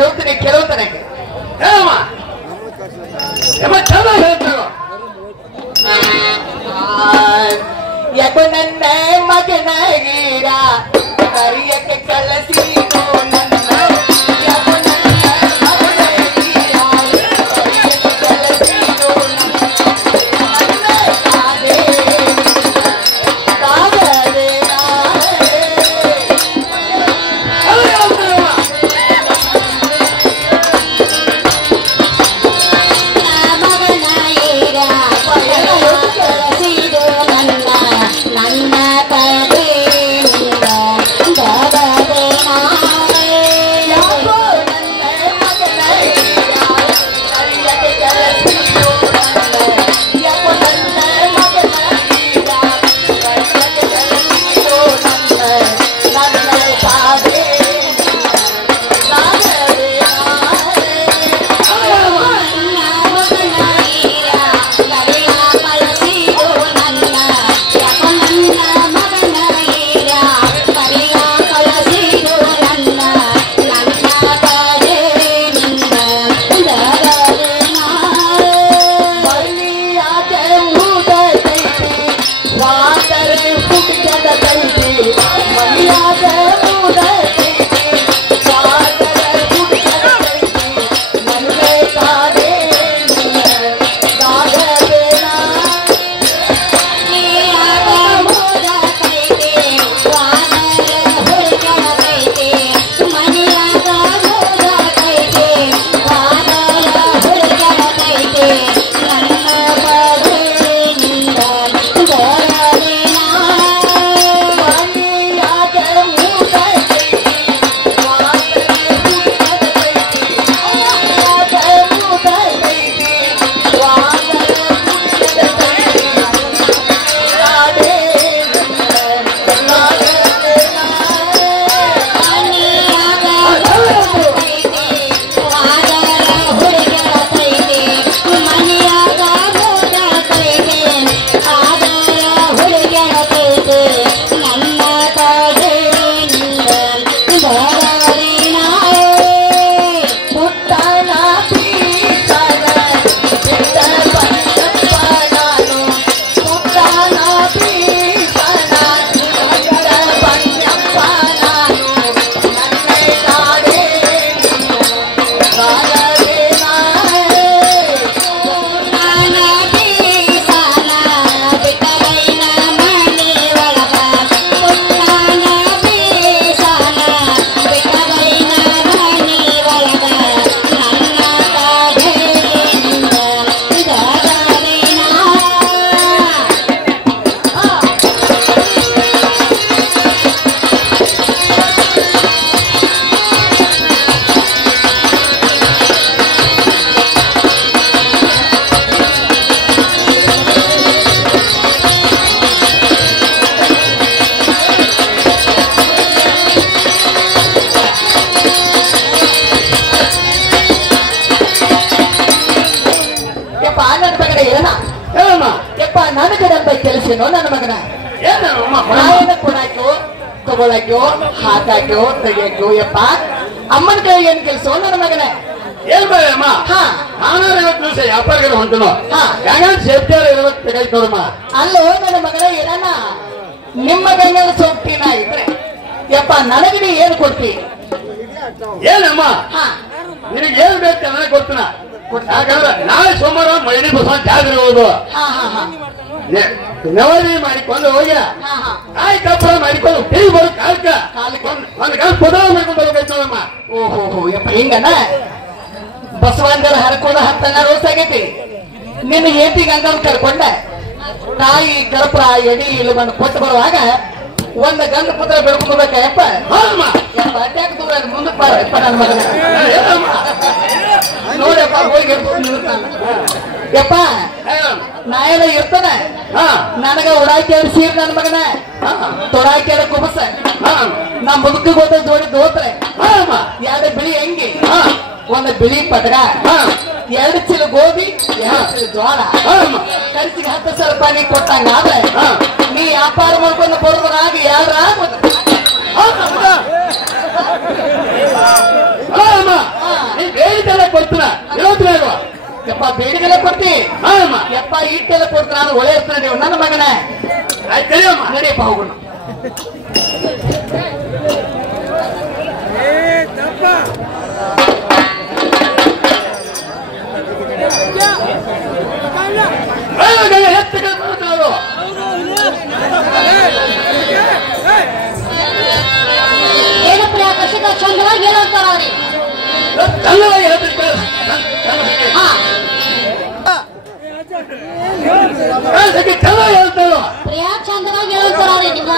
ಹೇಳ್ತೀನಿ ಕೆಲವಂತಾನೆ ಚೆನ್ನಾಗಿ ಹೇಳ್ತಾರೋ ಯಾಕೋ ನನ್ನ ಮಗನ ಗೀರ ಕರಿಯಕ್ಕೆ ಕಲಸಿ ಕೆಲಸನೋ ನನ್ನ ಮಗನ ಕೊಡಾಕೋ ತಗೊಳಕೋ ಹಾಕಾಕೋ ತೆಗಿಯಕೋ ಯಪ್ಪ ಅಮ್ಮನ ಕೈ ಏನ್ ಕೆಲಸ ನನ್ನ ಮಗನ ಏನ್ ಅಮ್ಮ ನಾನು 50 ದಿವಸ ವ್ಯಾಪಾರ ಹೊಂಟನು ಸೇಫ್ಟಿ ತೆಗೆದುಕೊಡಮ್ಮ ಅಲ್ಲೋ ನನ್ನ ಮಗನ ಏನ ನಿಮ್ಮ ಕೈನಲ್ಲಿ ಸೋಗ್ತೀನ ಇದ್ರೆ ಯಪ್ಪ ನನಗೆ ನೀ ಏನ್ ಕೊಡ್ತಿ ಏನಮ್ಮ ನಿನಗೆ ಏನ್ ಬೇಕು ನನಗೆ ಕೊಡ್ತೀನ ಯಾಕಂದ್ರೆ ನಾಳೆ ಸೋಮವಾರ ಮೈನಿ ಬಸವ ಜಾತ್ರೆ ಹೋಗುದು ನವರಿ ಮಾಡಿಕೊಂಡು ಹೋಗಿ ಕಾಯಿ ಕಪ್ಪಳ ಮಾಡಿಕೊಂಡು ಕೈ ಬರೋ ಕಾಲ್ಕ ಒಂದು ಕಾಲ್ ಪದಾವ ಮಾಡ್ಕೊಂಡು ಬರ್ಬೇಕು ನೋಡಮ್ಮ ಓಹೋ ಯಪ್ಪ ಹಿಂಗನ ಬಸವಂತರ ಹರ್ಕೊಂಡು 10 ರೋಸ್ ಆಗೈತಿ ನಿನ್ನ ಏತಿ ಗಂಗನ ಕರ್ಕೊಂಡ ತಾಯಿ ಕಳಪ ಎಡಿ ಇಲ್ಲಿ ಬಂದು ಕೊಟ್ಟು ಬರುವಾಗ ಒಂದು ಗಂಡ ಪುತ್ರ ಬೆಳ್ಕೊಬೇಕ ಯಪ್ಪ ಅಟ್ಯಾಕ ದೂರ ಮುಂದಕ್ಕೆ ಬಾರಪ್ಪ ನನ್ನ ಮಗನ ನೋಡಪ್ಪ ಹೋಗಿ ಯಪ್ಪ ನಾ ಎಲ್ಲ ಇರ್ತಾನ ನನಗ ಉಡಾಕಿ ಸೀರ್ ನನ್ನ ಮಗನ ತೊಡಾಕಿ ಕುಬಸ ನಾ ಮುದುಕಿಗೆ ಹೋದ ಜೋಡಿ ದೋತ್ರೆ 2 ಬಿಳಿ ಅಂಗಿ ಒಂದು ಬಿಳಿ ಪಟಗ 2 ಚೀಲ ಗೋಧಿ 2 ಚೀಲ ಜ್ವಾಳ ಖರ್ಚಿಗೆ 10,000 ರೂಪಾಯಿ ಕೊಟ್ಟಂಗ ಆದ್ರೆ ನೀ ವ್ಯಾಪಾರ ಮಾಡ್ಕೊಂಡು ಬರೋದ್ರಾಗ 2 ಅಮ್ಮ ಕೊಡ್ತೀನ ಇರೋದ್ರಾಗ ಯಪ್ಪ ಬೇಡಿಗೆಲ್ಲ ಕೊಡ್ತಿ ಹಾಂ ಯಪ್ಪ ಇಟ್ಟೆಲ್ಲ ಕೊಡ್ತೀನಿ ನಾನು ಒಳ್ಳೆ ಇರ್ತಾನೆ ನೀವು ನನ್ನ ಮಗನ ಆಯ್ತು ಅಮ್ಮ ನಡಿಯಪ್ಪ ಹೋಗೋಣ ಏನು ಪ್ರಿಯ ಕೃಷಿಕ ಚಂದ್ರವಾಗಿ ಹೇಳೋಂತಾರ ಅವ್ರಿ ಹಾ ಪ್ರಿಯ ಚಂದ್ರವಾಗಿ ಹೇಳೋಂತಾರ ಅವ್ರಿ ನಿಮ್ಗ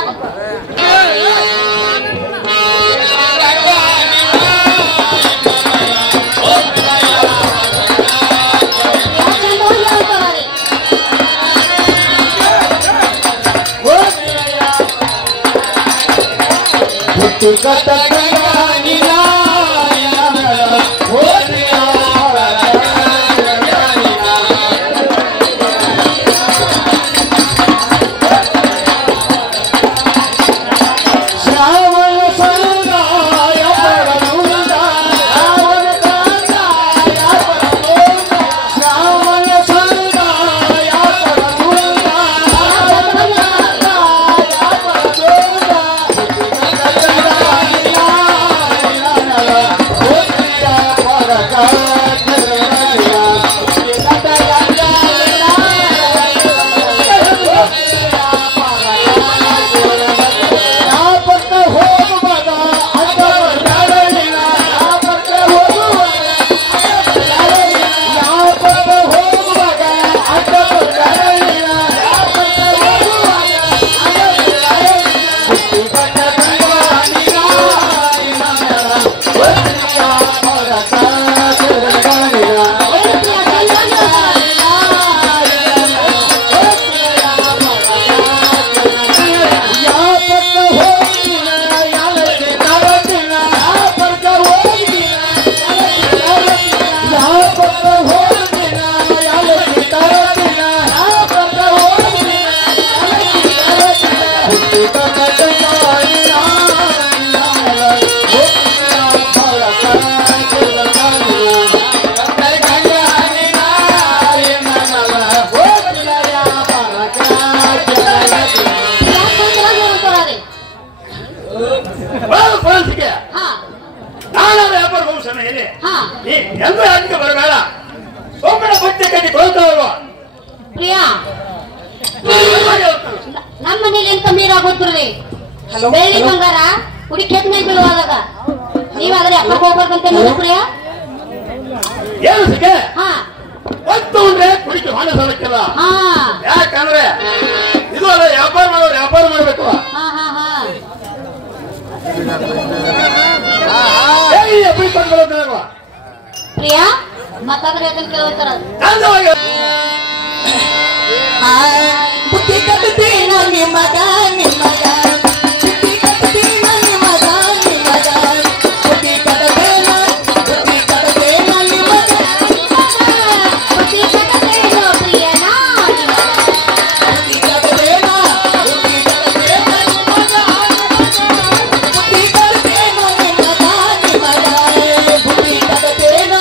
ಪ್ರಿಯಾ ನಮ್ಮ ಮನೇಲಿ ಎಂತ ಮೀರಾಗೋದ್ರಿ ಬೆಳ್ಳಿ ಬಂಗಾರ ಹುಡಿ ಕೆತ್ತ ಮೇಲೆ ಬೀಳುವಾಗ ನೀವಾದ್ರೆ ಅಪ್ಪಕ್ಕೆ ಹೋಗ್ಬಾರ್ದಂತೆ ನೋಡಿ ಪ್ರಿಯಾ ಏನು ಸಿಕ್ಕೆ ಹಾ ಒತ್ತು ಅಂದ್ರೆ ಕುಡಿಕೆ ಹೊಣ ಸಲಕ್ಕಿಲ್ಲ ಹಾ ಯಾಕಂದ್ರೆ ಇದು ಅಲ್ಲ ವ್ಯಾಪಾರ ಮಾಡೋರು ವ್ಯಾಪಾರ ಮಾಡ್ಬೇಕು ಹಾ ಹಾ ಹಾ ಅಪ್ಪಿ ಕೊಂಡ್ಕೊಳ್ಳೋದು ಪ್ರಿಯಾ ಮತ್ತಾದ್ರೆ ಅದನ್ನ ಕೇಳ್ತಾರ ಬುದ್ಧಿ ಕಟ್ಟಿ ನಿಮ್ಮಗ ನಿಮ್ಮಗ ಬುದ್ಧಿ ಕಟ್ಟಿ ನಿಮ್ಮಗ ನಿಮ್ಮಗ ಬುದ್ಧಿ ಕಟ್ಟಬೇನ ನಿಮ್ಮಗ ಬುದ್ಧಿ ಕಟ್ಟಬೇನೋ ಪ್ರಿಯನಾ ಬುದ್ಧಿ ಕಟ್ಟಬೇನ ನಿಮ್ಮಗ ಬುದ್ಧಿ ಕಟ್ಟಬೇನ ನಿಮ್ಮಗ ನಿಮ್ಮಗ ಬುದ್ಧಿ ಕಟ್ಟಬೇನ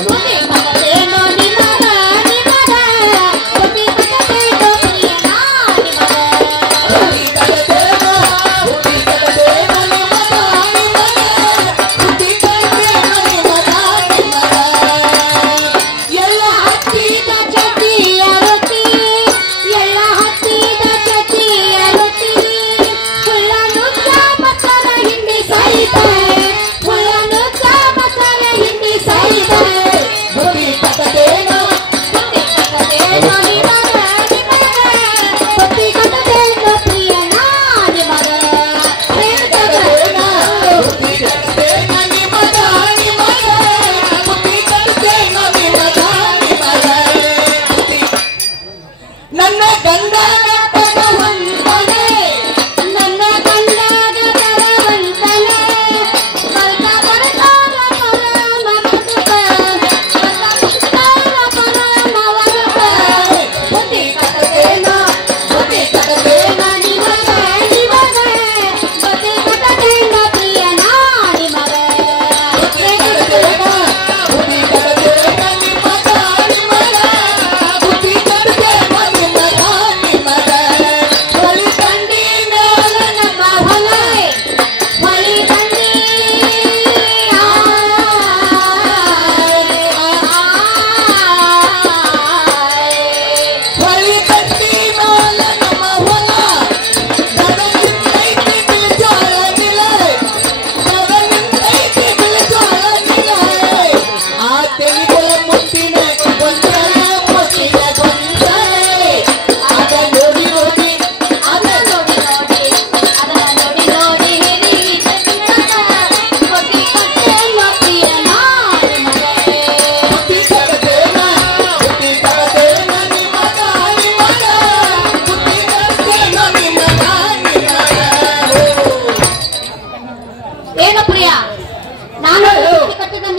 ಬುದ್ಧಿ ಕಟ್ಟಬೇನೋ ನಿಮಗ ನಿಮಗ ಬುದ್ಧಿ ಕಟ್ಟಬೇನೋ ಪ್ರಿಯನಾ ನಿಮಗ ಬುದ್ಧಿ ಕಟ್ಟಬೇನ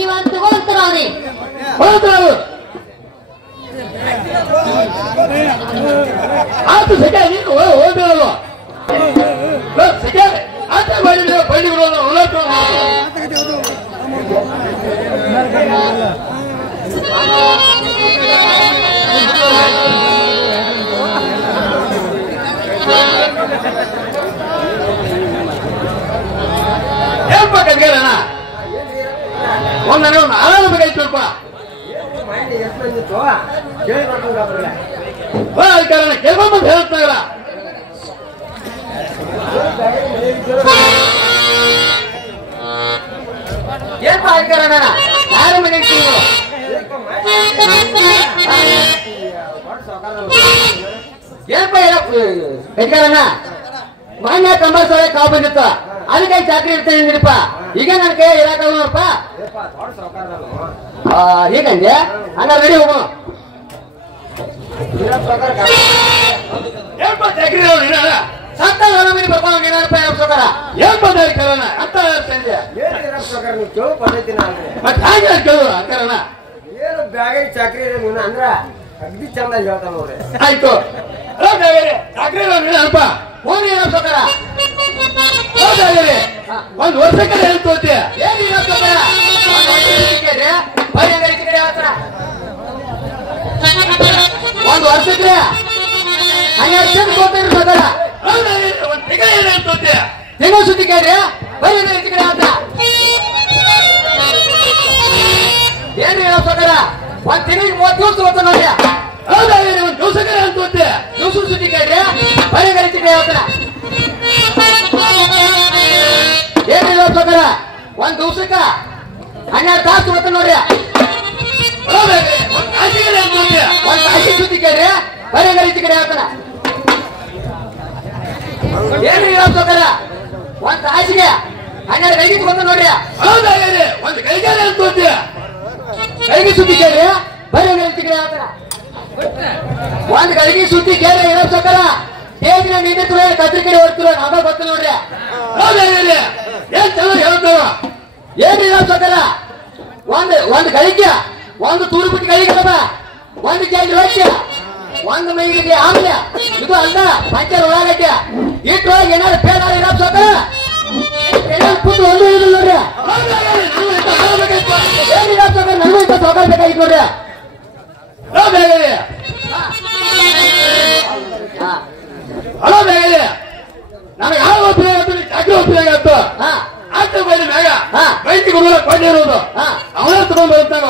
ನೀವ್ ಅದು ತಗೊಂತಾರ ಅವ್ರಿ ಹೋದ್ರು ಆತು ಸೆಕೆ ನೀನು ಹೋದಿರಲ್ವ ಸೆಕೆ ಆತ ಮಾಡಿದ್ರೆ ಬೈಲಿಗಳು ಏನ್ಪ ಕಟ್ಗಾರಣ ಒಂದನೇ ಒಂದು ಆರಾಮ ಬೇಕಾಯ್ತು ಸ್ವಲ್ಪ ಕಾರಣ ಕೇಳ್ಕೊಂಬ ಹೇಳ್ತಾರ ಏನ್ಪ ಆಯ್ತಾರಣ ಯಾರ ಮನೆ ಏನಪ್ಪ ಕಟ್ಗಾರಣ ಮಾನ್ಯ ಕಂಬಳಸೊಳೆ ಕಾವು ಬಂದಿತ್ತು ಅದಕ್ಕೆ ಚಾಕ್ರಿ ಇರ್ತೀನಿಪ್ಪ ಈಗ ನನ್ನ ಕೈ ಇರಾಕಪ್ಪ ಹೀಗಂದೆ ಹಂಗ ರೆಡಿ ಹೋಗು ಸತ್ತ ನನ್ನ ಮನೆ ಬರ್ತಾವ ಏನಪ್ಪ ಸೌಕರ ಏನ್ ಬಂದ ಅಂತ ಮತ್ತೆ ಹಾಗೆ ಕೇಳು ಅಂತಾರಣ ಏನು ಬ್ಯಾಗ ಚಾಕ್ರಿ ಅಂದ್ರ ಅಗ್ದಿ ಚಂದ ಹೇಳ್ತಾನ ನೋಡ್ರಿ ಆಯ್ತು ಚಾಕ್ರಿ ಅಲ್ಪ ಹೋಗಿ ಏನ ಸೌಕರ ಒಂದು ವರ್ಷಕ್ಕೆ ಹೇಳ್ತು ಏನಿಲ್ಲ ಸೌಕರ ಒಂದು ವರ್ಷಕ್ಕೆ 12 ಜನ ಹೋಗ್ತಾರೆ ಸದರ ಒಂದು ತಿಂಗಳ ಸುದ್ದಿ ಕೇಳ್ರಿ ಬರೀ ಅಂತ ಏನ್ರಿ ಹೇಳೋ ಸದರ ಒಂದ್ ತಿಂಗಳಿಗೆ 30 ದಿವಸ ಹೋಗ್ತಾನ ನೋಡಿ ಹೌದಾ ಒಂದು ದಿವಸಕ್ಕೆ ಅಂತ ದಿವಸ ಸುದ್ದಿ ಕೇಳ್ರಿ ಬರೀ ಹೇಳ್ತಾರ ಏನ್ ಹೇಳೋ ಸದರ ಒಂದ್ ದಿವಸಕ್ಕ 12 ತಾಸು ಹೋಗ್ತಾನ ನೋಡ್ರಿ ಒಂದ್ ತಾಸಿ ಸುದ್ದಿ ಕೇಳ್ರಿ ಬರೀ ಕಡೆ ಹೇಳ್ತಾನ ಏನ್ ಹೇಳೋ ಸದರ ಒಂದ್ ತಾಸಿಗೆ 12 ಗಂಟೆಗೆ ಬಂದ ನೋಡ್ರಿ ಹೌದಾ ಒಂದು ಕೈಗಾರ ಅಂತ ಕೈಗೆ ಸುದ್ದಿ ಕೇಳ್ರಿ ಬರೀ ಕಡೆ ಹೇಳ್ತಾರ ಒಂದ್ ಗಳಿಗೆ ಸುದ್ದಿ ಕೇಳ್ರಿ ಹೇಳೋ ಸದರ ಹೇಗಿನ ನಿಂತು ಕತ್ರಿ ಕಡೆ ಹೊಡ್ತಿರೋ ನಾವ ಗೊತ್ತು ನೋಡ್ರಿ ಹೌದಾ ಏನ್ ಚಲೋ ಹೇಳ್ತಾರ ಏನಿಲ್ಲ ಸದರ ಒಂದ್ ಗಳಿಗೆ ಒಂದು ತೂರು ಬಿಟ್ಟು ಗಳಿಗದ ಒಂದು ಕೆಜಿ ರೊಟ್ಟಿ ಒಂದು ಮೈಲಿಗೆ ಆಮ್ಲ ಇದು ಅಲ್ಲ ಪಂಚರ್ ಒಳಗಟ್ಟೆ ಇಟ್ಟೊಳಗೆ ಏನಾದ್ರು ಪೇಡ ಇರೋ ಸದರ ಕೂತು ಒಂದು ಇದು ನೋಡ್ರಿ ಏನಿಲ್ಲ ಸದರ ನನಗೂ ಇಂಥ ಸೌಕರ್ಯ ಬೇಕಾಗಿತ್ತು ನೋಡ್ರಿ ಹಲೋ ಬೇಗ ನನಗೆ ಯಾವ ಒಪ್ಪಿಗೆ ಚಾಕ್ರಿ ಒಪ್ಪಿಗೆ ಆಯ್ತು ಆತ ಬೈಲಿ ಮ್ಯಾಗ ಬೈತಿ ಗುರುಗಳ ಕೊಂಡಿರೋದು ಅವನೇ ತಗೊಂಡ್ ಬರುತ್ತಾಗ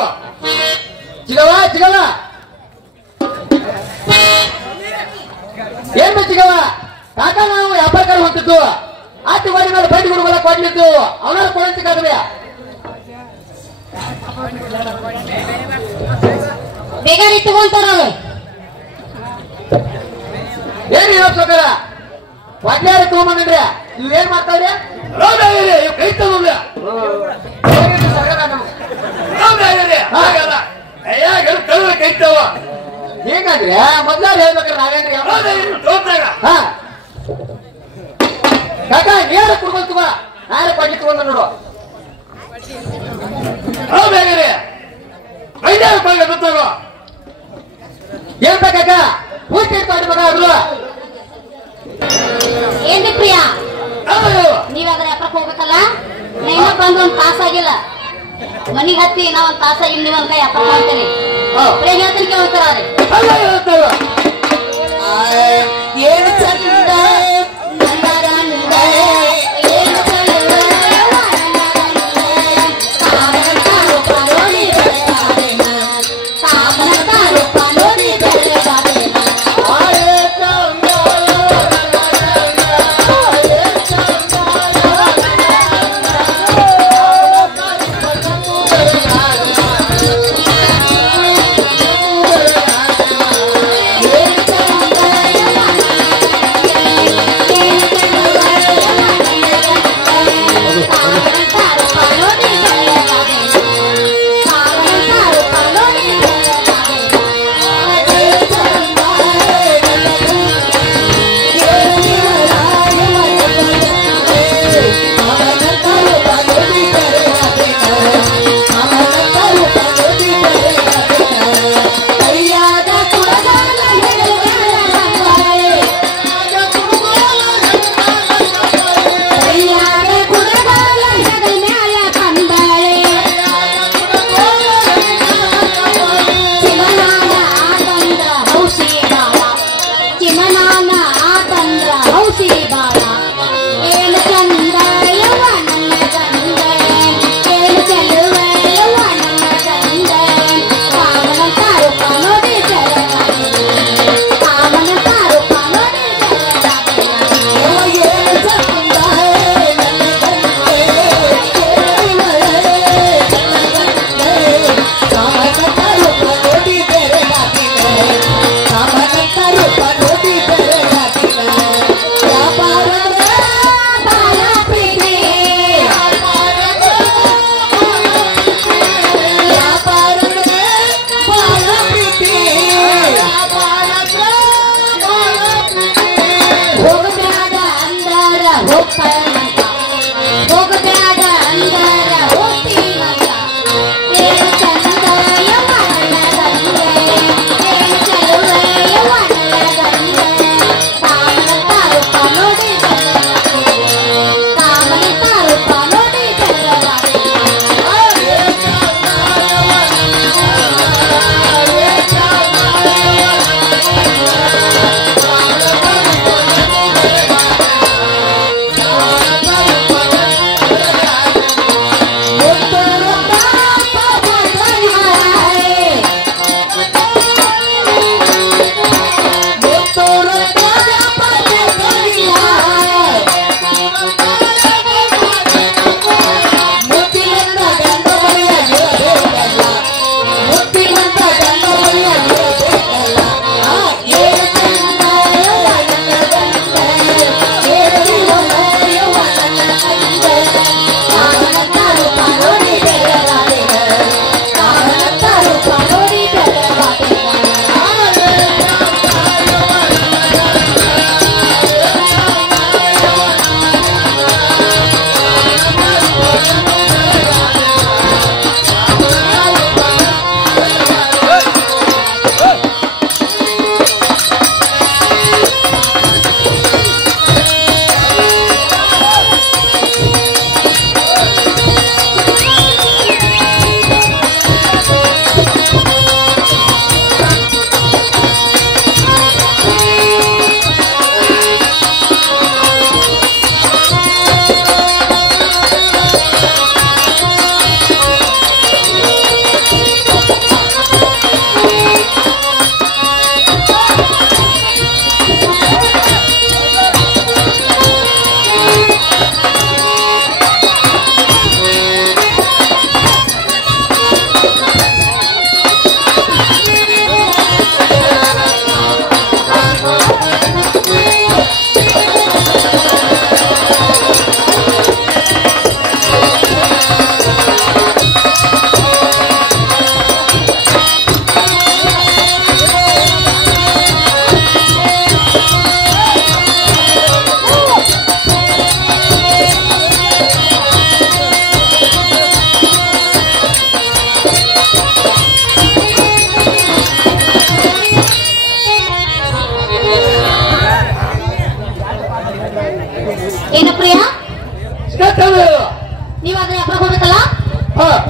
ಚಿಗವ ಚಿಗವ ಏನ್ ಚಿಗವ ಕಾಕ ನಾವು ವ್ಯಾಪಾರಕಾರ ಹೊಂಟಿದ್ದು ಆತ ಬೈಲಿ ಮೇಲೆ ಬೈತಿ ಗುರುಗಳ ಕೊಂಡಿದ್ದು ಅವನ ಕೊಡಂತಿಕಾದ್ರೆ ಬೇಗ ತಗೊಂತಾರ ಏನ್ ಸೌಕರ ಒಡ್ಯಾರ ತಗೊಂಬಂದ್ರೆ ನೀವೇನ್ ಮಾಡ್ತಾವ್ರಿ ಕೈ ತಗೊಂಡ ಕೈ ತವ ಹೇಗಂದ್ರೆ ಮೊದ್ಲಾರ ಹೇಳ್ಬೇಕ್ರೆ ನಾವೇನ್ರಿ ಕಾಕ ನೇರ ಕುಡ್ಕೊಳ್ತೀವ ನಾಳೆ ಪಡ್ಲಿ ತಗೊಂಡ ನೋಡು ಬೇಗ್ರಿ ಐದಾರು ರೂಪಾಯಿ ಗೊತ್ತಾಗೋ ಏನ್ ಬೇಕಾಕ ಪೂಜೆ ಮಾಡಿ ಮಗ ಅದು ಏನ್ರಿ ಪ್ರಿಯಾ ನೀವಾದ್ರೆ ವ್ಯಾಪಾರಕ್ಕೆ ಹೋಗ್ಬೇಕಲ್ಲ ನೈನ ಬಂದು ಒಂದ್ ತಾಸಾಗಿಲ್ಲ ಮನಿಗ್ ಹತ್ತಿ ನಾ ಒಂದ್ ತಾಸಾಗಿಲ್ಲ ನೀವ್ ಒಂದ್ ವ್ಯಾಪಾರ ಮಾಡ್ತೇನೆ ಹೇಳ್ತೀನಿ ಕೇಳ್ತಾರ ಏನು ಚಂದ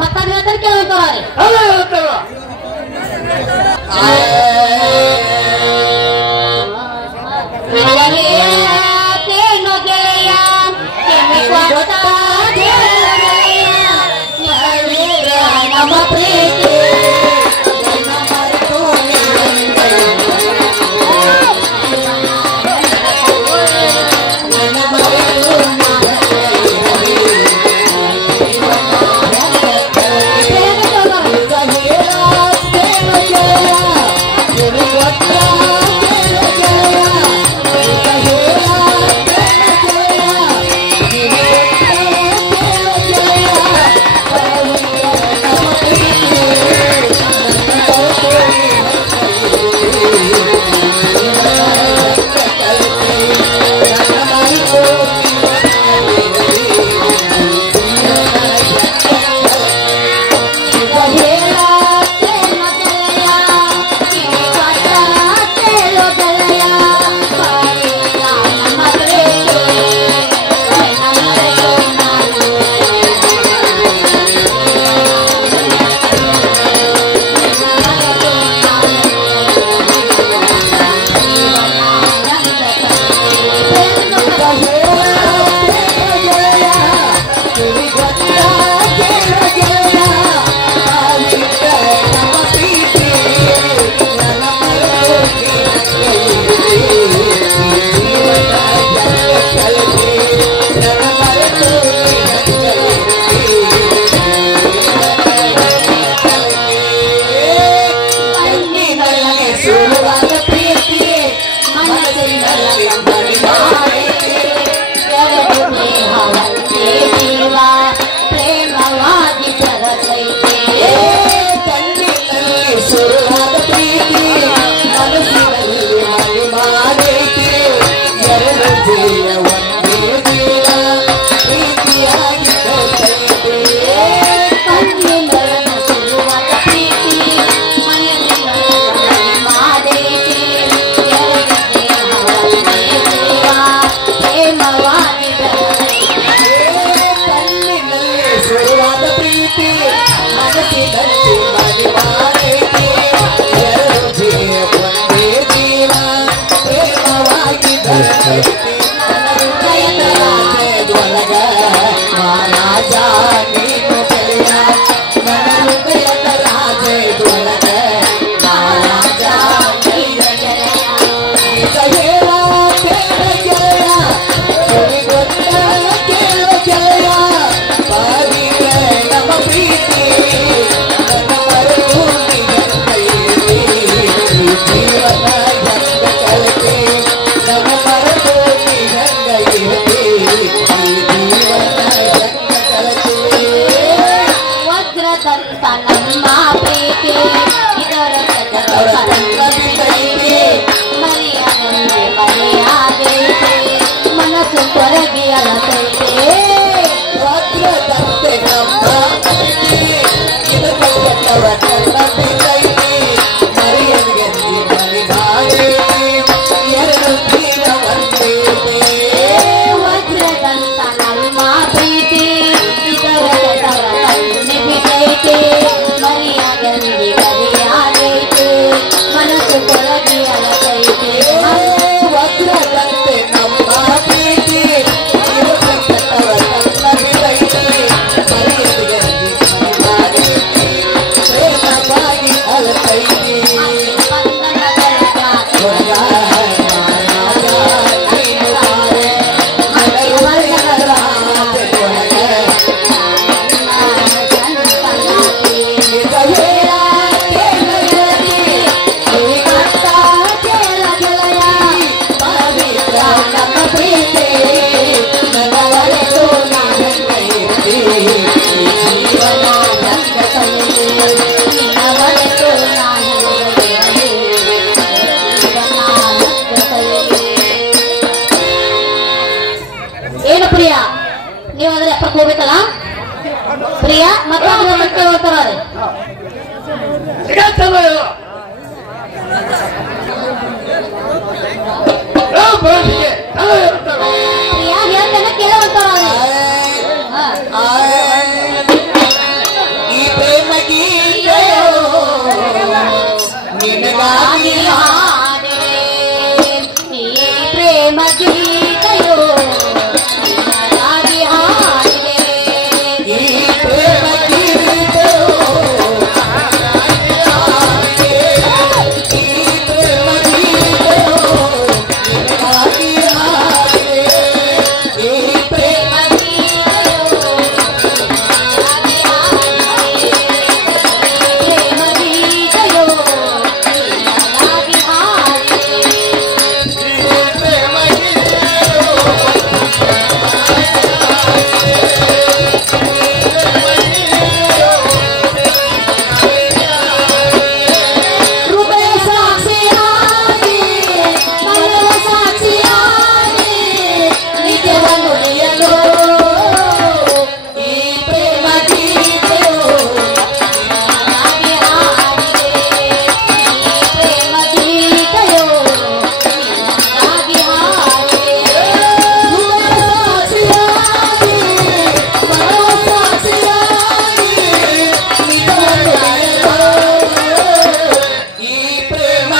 ಮತ್ತಾಗ ಹೇಳ್ತಾರೆ ಕೇಳುವಂತವ್ರಿ ಅಲ್ಲ ಹೇಳ್ತಾರ ತೇನು ಗೆಳೆಯ ನಮ್ಮ ಪ್ರೀತಿ ಹೋಗ್ಬೇಕಲ್ಲ ಪ್ರಿಯಾ ಮತ್ತೆ ಹೋಗ್ತಾರೆ ಪ್ರಿಯಾ ಹೇಳ್ತೇನೆ ಕೇಳ ಹೋಗ್ತಾರ ನಿನಗಾಗಿ ಹಾಡೆ ಈ ಪ್ರೇಮ ಗೀತೆಯೋ ನಿನಗಾಗಿ ಹಾಡಿದೆ ಈ ಪ್ರೇಮ ಗೀತೆಯೋ ಈ ಪ್ರೇಮ ಗೀತೆಯೋ ನಿನಗಾಗಿ ಹಾಡಿದೆ ಈ ಪ್ರೇಮ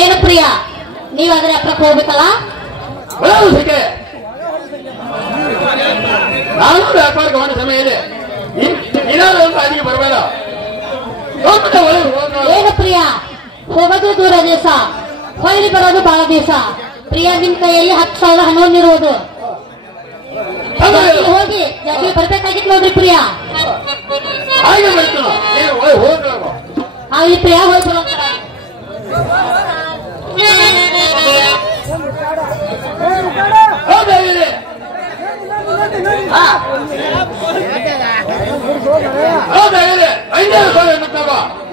ಏನು ಪ್ರಿಯ ನೀವಾದ್ರೆ ಹತ್ರಕ್ಕೆ ಹೋಗ್ಬೇಕಲ್ಲ ನಾನು ವ್ಯಾಪಾರಕ್ಕೆ ಹೋದ ಸಮಯ ಇದೆ ಏನಾದ್ರು ಅಲ್ಲಿಗೆ ಬರಬೇಡ ಏನು ಪ್ರಿಯ ಹೋಗೋದು ದೂರ ದೇಶ ಹೊಳ್ಳಿ ಬರೋದು ಬಹಳ ದಿವಸ ಪ್ರಿಯ ನಿಮ್ ಕೈಯಲ್ಲಿ 10,000 ಹಣವನ್ನು ಇರುವುದು ಹೋಗಿ ಜಾತಿ ಬರ್ಬೇಕಾಗಿತ್ತು ನೋಡ್ರಿ ಪ್ರಿಯ ಹಾಗೆ ಬರ್ತೀನ ಆಗ್ಲಿ ಪ್ರಿಯ ಹೋಗಿ ಬರೋ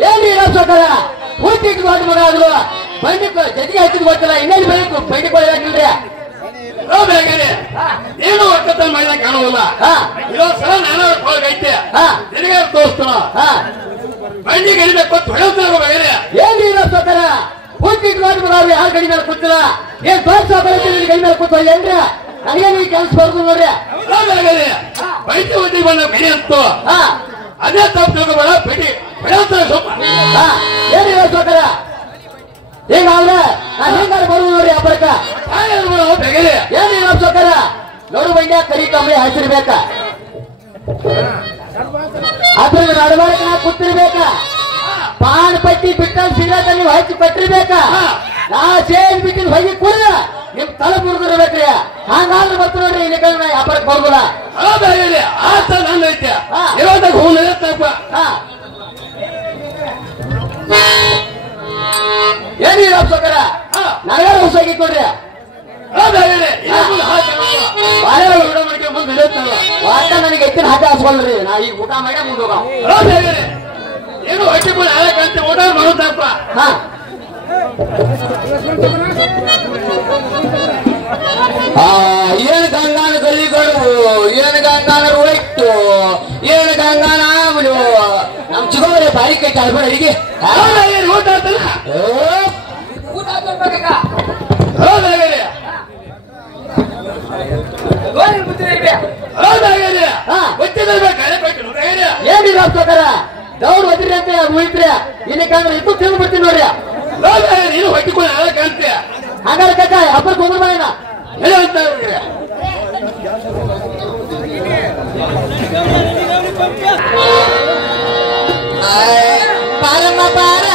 ಏನ್ರಿ ಸೋಕರ ಹುಟ್ಟಿಟ್ಟು ದೊಡ್ಡ ಮಗ ಆದ್ರು ಬಂಡಿ ಜೊತೆಗೆ ಹಚ್ಚಿದ್ ಗೊತ್ತಿಲ್ಲ ಇನ್ನೇನು ಬೇಕು ಬಂಡಿ ಕೊಡಬೇಕಿಲ್ರಿ ಏನು ಒಕ್ಕತ್ತ ಮಾಡಿದ ಕಾಣುವಲ್ಲ ಇದೊಂದು ಸಲ ನಾನು ಐತೆ ನಿನಗೆ ತೋರಿಸ್ತಾನ ಬಂಡಿ ಗಡಿಬೇಕು ತೊಳೆದ್ರೆ ಏನ್ರಿ ಸೋಕರ ಹುಟ್ಟಿಟ್ಟು ದೊಡ್ಡ ಮಗ ಆದ್ರು ಯಾರ ಗಡಿ ಮೇಲೆ ಕೂತಿಲ್ಲ ಏನ್ ತೋರ್ಸ ಗಡಿ ಮೇಲೆ ಕೂತ ಏನ್ರಿ ನನಗೇನು ಕೆಲಸ ಬರ್ದು ನೋಡ್ರಿ ಬೈತಿ ಒದ್ದಿ ಬಂದ ಗಡಿ ಅಂತು ಅದೇ ತಪ್ಪು ತಿಳ್ಕೊಬೇಡ ಬಿಡಿ ಬೆಳೆಸ್ತಾರೆ ಸ್ವಲ್ಪ ಏನಿಲ್ಲ ಸೋಕರ ಹಿಂಗಾದ್ರೆ ನಾನು ಹಿಂಗಾದ್ರೆ ಬರುದು ನೋಡ್ರಿ ಅಪ್ಪರಕ್ಕ ಏನಿಲ್ಲ ಸೌಕರ ನೋಡು ಬಂಡ್ಯ ಕರಿ ಕಮ್ಮಿ ಹಸಿರ್ಬೇಕ ಅದ್ರ ನಡವಳಿಕೆ ಕೂತಿರ್ಬೇಕ ಪಾನ್ ಪಟ್ಟಿ ಬಿಟ್ಟ ಸಿಗರೇಟ್ ನೀವು ಹಚ್ಚಿ ಕಟ್ಟಿರ್ಬೇಕ ನಾ ಸೇಲ್ ಬಿಟ್ಟಿನ ಹೊಯ್ಗಿ ಕುಡಿದ ನಿಮ್ ತಲೆ ಮುರಿದಿರ್ಬೇಕ್ರಿ ಹಂಗಾದ್ರೆ ಬರ್ತ ನೋಡ್ರಿ ಇಲ್ಲಿ ವ್ಯಾಪಾರಕ್ಕೆ ಬರುದಿಲ್ಲ ಏನಿಲ್ಲ ಸೌಕರ ನನಗಾರ ಹುಸಾಗಿತ್ತು ನೋಡ್ರಿ ವಾಟ ನನಗೆ ಎತ್ತಿನ ಹಾಕಿ ಹಾಸ್ಕೊಳ್ರಿ ನಾ ಈಗ ಊಟ ಮಾಡಿ ಮುಂದೆ ಹೋಗ ಏನು ಹೊಟ್ಟೆ ಊಟ ಮಾಡೋದಪ್ಪ ಏನು ಗಂಗಾನ ಗಲ್ಲಿಗಳು ಏನು ಗಂಗಾನ ಹೋಯ್ತು ಏನು ಗಂಗಾನ ನಮ್ ಚಿಗೋರೆ ಬಾರಿ ಕೈ ಕಾಳ್ಬೇಡ ಹೀಗೆ ಊಟ ಏನಿಲ್ಲ ಸೌಕರ ದೌಡ್ ಒದ್ರಿ ಅಂತ ಉಳಿತ್ರಿ ಇಲ್ಲಿ ಕಂಡ್ರೆ ಇದು ತಿಂದು ಬಿಡ್ತೀನಿ ನೋಡ್ರಿ ನೀನು ಹೊಟ್ಟಿಕೊಂಡು ಕಾಣ್ತೀಯ ಹಾಗಾದ್ರೆ ಕಕ್ಕ ಅಪ್ಪರ್ ಕುಂದ್ರ ಬಾಯಿನ ಪರಮ ಪರ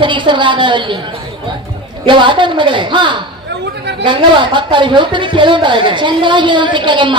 ಸರಿಸವಾದಲ್ಲಿ ಯಾವ ಆಟ ಮಗಳೇ ಹಾ ಗಂಗವ್ವ ಮತ್ತಾರು ಹೇಳ್ತೀನಿ ಕೇಳುವಂತ ಈಗ ಚಂದವಾಗಿ ಹೇಳುವಂತೆ ಕೇಳಮ್ಮ.